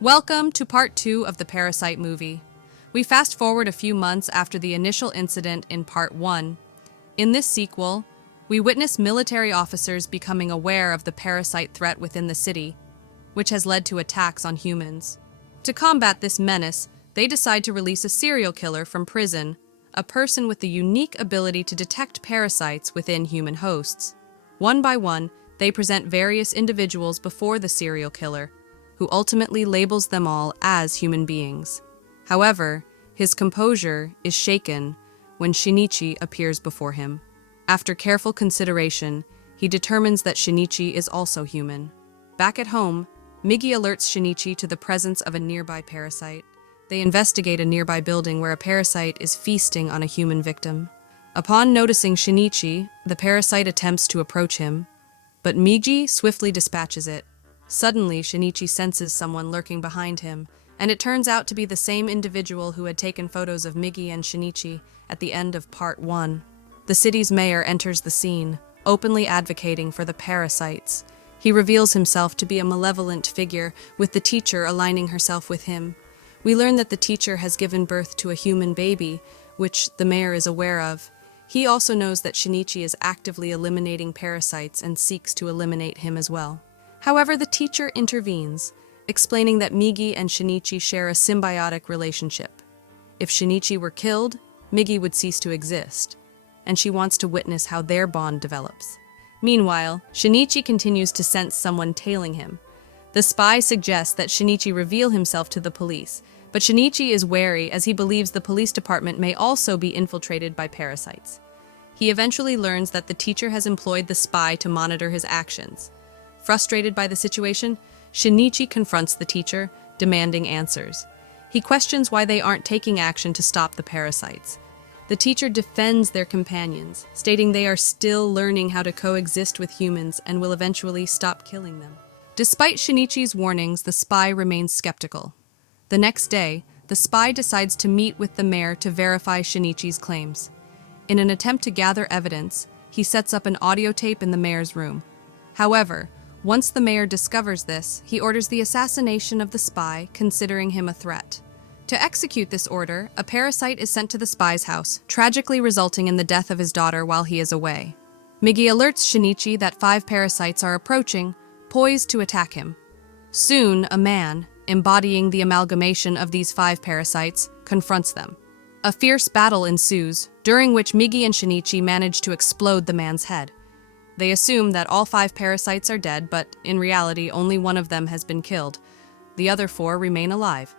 Welcome to Part 2 of the Parasite movie. We fast forward a few months after the initial incident in Part 1. In this sequel, we witness military officers becoming aware of the parasite threat within the city, which has led to attacks on humans. To combat this menace, they decide to release a serial killer from prison, a person with the unique ability to detect parasites within human hosts. One by one, they present various individuals before the serial killer, who ultimately labels them all as human beings. However, his composure is shaken when Shinichi appears before him. After careful consideration, he determines that Shinichi is also human. Back at home, Migi alerts Shinichi to the presence of a nearby parasite. They investigate a nearby building where a parasite is feasting on a human victim. Upon noticing Shinichi, the parasite attempts to approach him, but Migi swiftly dispatches it. Suddenly, Shinichi senses someone lurking behind him, and it turns out to be the same individual who had taken photos of Migi and Shinichi at the end of Part 1. The city's mayor enters the scene, openly advocating for the parasites. He reveals himself to be a malevolent figure, with the teacher aligning herself with him. We learn that the teacher has given birth to a human baby, which the mayor is aware of. He also knows that Shinichi is actively eliminating parasites and seeks to eliminate him as well. However, the teacher intervenes, explaining that Migi and Shinichi share a symbiotic relationship. If Shinichi were killed, Migi would cease to exist, and she wants to witness how their bond develops. Meanwhile, Shinichi continues to sense someone tailing him. The spy suggests that Shinichi reveal himself to the police, but Shinichi is wary as he believes the police department may also be infiltrated by parasites. He eventually learns that the teacher has employed the spy to monitor his actions. Frustrated by the situation, Shinichi confronts the teacher, demanding answers. He questions why they aren't taking action to stop the parasites. The teacher defends their companions, stating they are still learning how to coexist with humans and will eventually stop killing them. Despite Shinichi's warnings, the spy remains skeptical. The next day, the spy decides to meet with the mayor to verify Shinichi's claims. In an attempt to gather evidence, he sets up an audio tape in the mayor's room. However, once the mayor discovers this, he orders the assassination of the spy, considering him a threat. To execute this order, a parasite is sent to the spy's house, tragically resulting in the death of his daughter while he is away. Migi alerts Shinichi that 5 parasites are approaching, poised to attack him. Soon, a man, embodying the amalgamation of these 5 parasites, confronts them. A fierce battle ensues, during which Migi and Shinichi manage to explode the man's head. They assume that all 5 parasites are dead, but in reality, only one of them has been killed. The other 4 remain alive.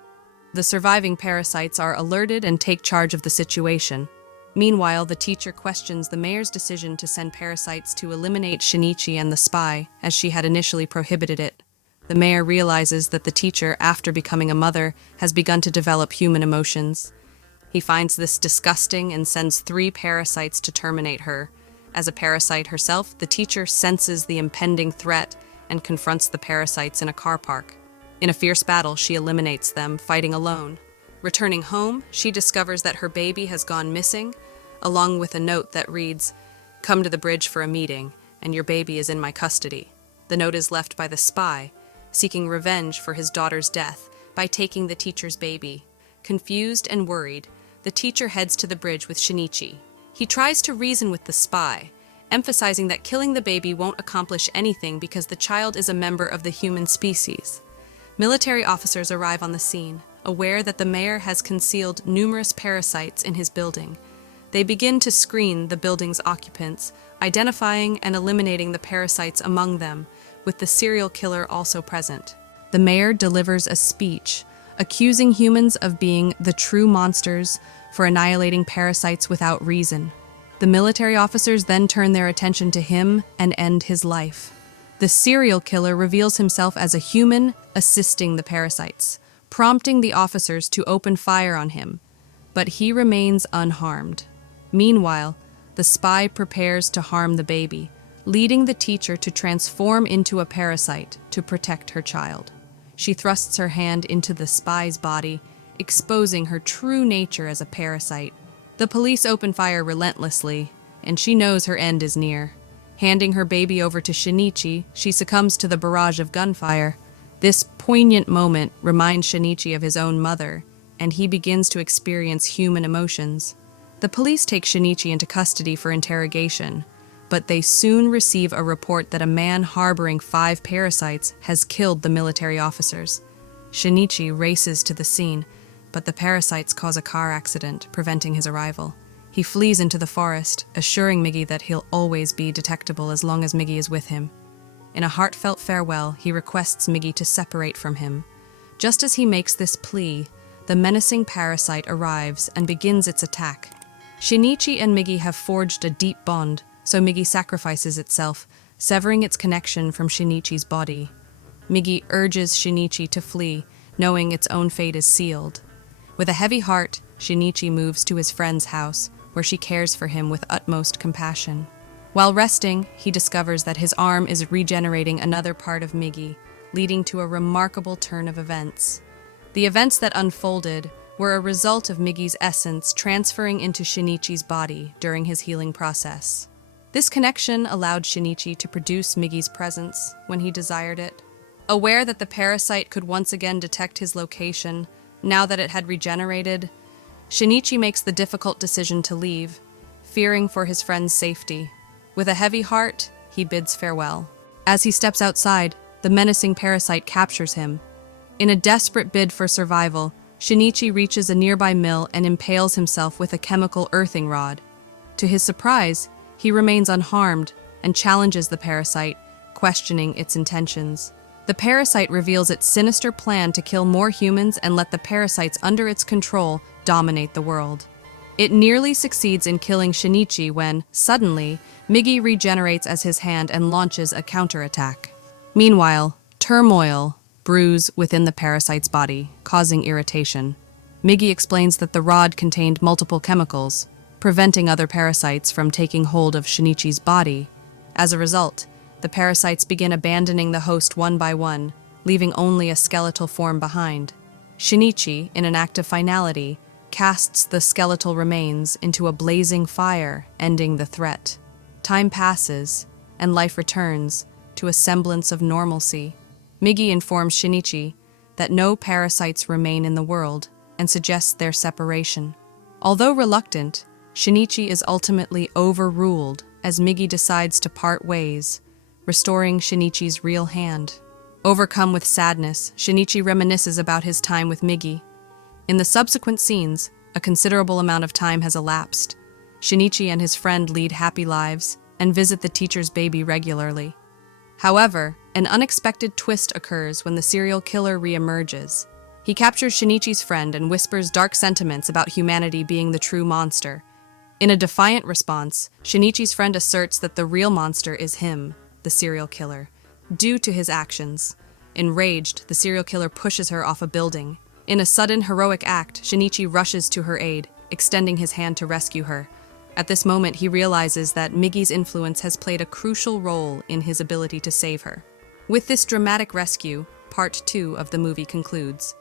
The surviving parasites are alerted and take charge of the situation. Meanwhile, the teacher questions the mayor's decision to send parasites to eliminate Shinichi and the spy, as she had initially prohibited it. The mayor realizes that the teacher, after becoming a mother, has begun to develop human emotions. He finds this disgusting and sends 3 parasites to terminate her. As a parasite herself, the teacher senses the impending threat and confronts the parasites in a car park. In a fierce battle, she eliminates them, fighting alone. Returning home, she discovers that her baby has gone missing, along with a note that reads, "Come to the bridge for a meeting, and your baby is in my custody." The note is left by the spy, seeking revenge for his daughter's death by taking the teacher's baby. Confused and worried, the teacher heads to the bridge with Shinichi. He tries to reason with the spy, emphasizing that killing the baby won't accomplish anything because the child is a member of the human species. Military officers arrive on the scene, aware that the mayor has concealed numerous parasites in his building. They begin to screen the building's occupants, identifying and eliminating the parasites among them, with the serial killer also present. The mayor delivers a speech, accusing humans of being the true monsters for annihilating parasites without reason. The military officers then turn their attention to him and end his life. The serial killer reveals himself as a human assisting the parasites, prompting the officers to open fire on him, but he remains unharmed. Meanwhile, the spy prepares to harm the baby, leading the teacher to transform into a parasite to protect her child. She thrusts her hand into the spy's body, exposing her true nature as a parasite. The police open fire relentlessly, and she knows her end is near. Handing her baby over to Shinichi, she succumbs to the barrage of gunfire. This poignant moment reminds Shinichi of his own mother, and he begins to experience human emotions. The police take Shinichi into custody for interrogation, but they soon receive a report that a man harboring 5 parasites has killed the military officers. Shinichi races to the scene, but the parasites cause a car accident, preventing his arrival. He flees into the forest, assuring Migi that he'll always be detectable as long as Migi is with him. In a heartfelt farewell, he requests Migi to separate from him. Just as he makes this plea, the menacing parasite arrives and begins its attack. Shinichi and Migi have forged a deep bond, so Migi sacrifices itself, severing its connection from Shinichi's body. Migi urges Shinichi to flee, knowing its own fate is sealed. With a heavy heart, Shinichi moves to his friend's house, where she cares for him with utmost compassion. While resting, he discovers that his arm is regenerating another part of Migi, leading to a remarkable turn of events. The events that unfolded were a result of Migi's essence transferring into Shinichi's body during his healing process. This connection allowed Shinichi to produce Migi's presence when he desired it. Aware that the parasite could once again detect his location, now that it had regenerated, Shinichi makes the difficult decision to leave, fearing for his friend's safety. With a heavy heart, he bids farewell. As he steps outside, the menacing parasite captures him. In a desperate bid for survival, Shinichi reaches a nearby mill and impales himself with a chemical earthing rod. To his surprise, he remains unharmed and challenges the parasite, questioning its intentions. The parasite reveals its sinister plan to kill more humans and let the parasites under its control dominate the world. It nearly succeeds in killing Shinichi when, suddenly, Migi regenerates as his hand and launches a counterattack. Meanwhile, turmoil brews within the parasite's body, causing irritation. Migi explains that the rod contained multiple chemicals, preventing other parasites from taking hold of Shinichi's body. As a result, the parasites begin abandoning the host one by one, leaving only a skeletal form behind. Shinichi, in an act of finality, casts the skeletal remains into a blazing fire, ending the threat. Time passes, and life returns to a semblance of normalcy. Migi informs Shinichi that no parasites remain in the world and suggests their separation. Although reluctant, Shinichi is ultimately overruled as Migi decides to part ways, restoring Shinichi's real hand. Overcome with sadness, Shinichi reminisces about his time with Migi. In the subsequent scenes, a considerable amount of time has elapsed. Shinichi and his friend lead happy lives and visit the teacher's baby regularly. However, an unexpected twist occurs when the serial killer reemerges. He captures Shinichi's friend and whispers dark sentiments about humanity being the true monster. In a defiant response, Shinichi's friend asserts that the real monster is him, the serial killer, due to his actions. Enraged, the serial killer pushes her off a building. In a sudden heroic act, Shinichi rushes to her aid, extending his hand to rescue her. At this moment, he realizes that Migi's influence has played a crucial role in his ability to save her. With this dramatic rescue, Part 2 of the movie concludes.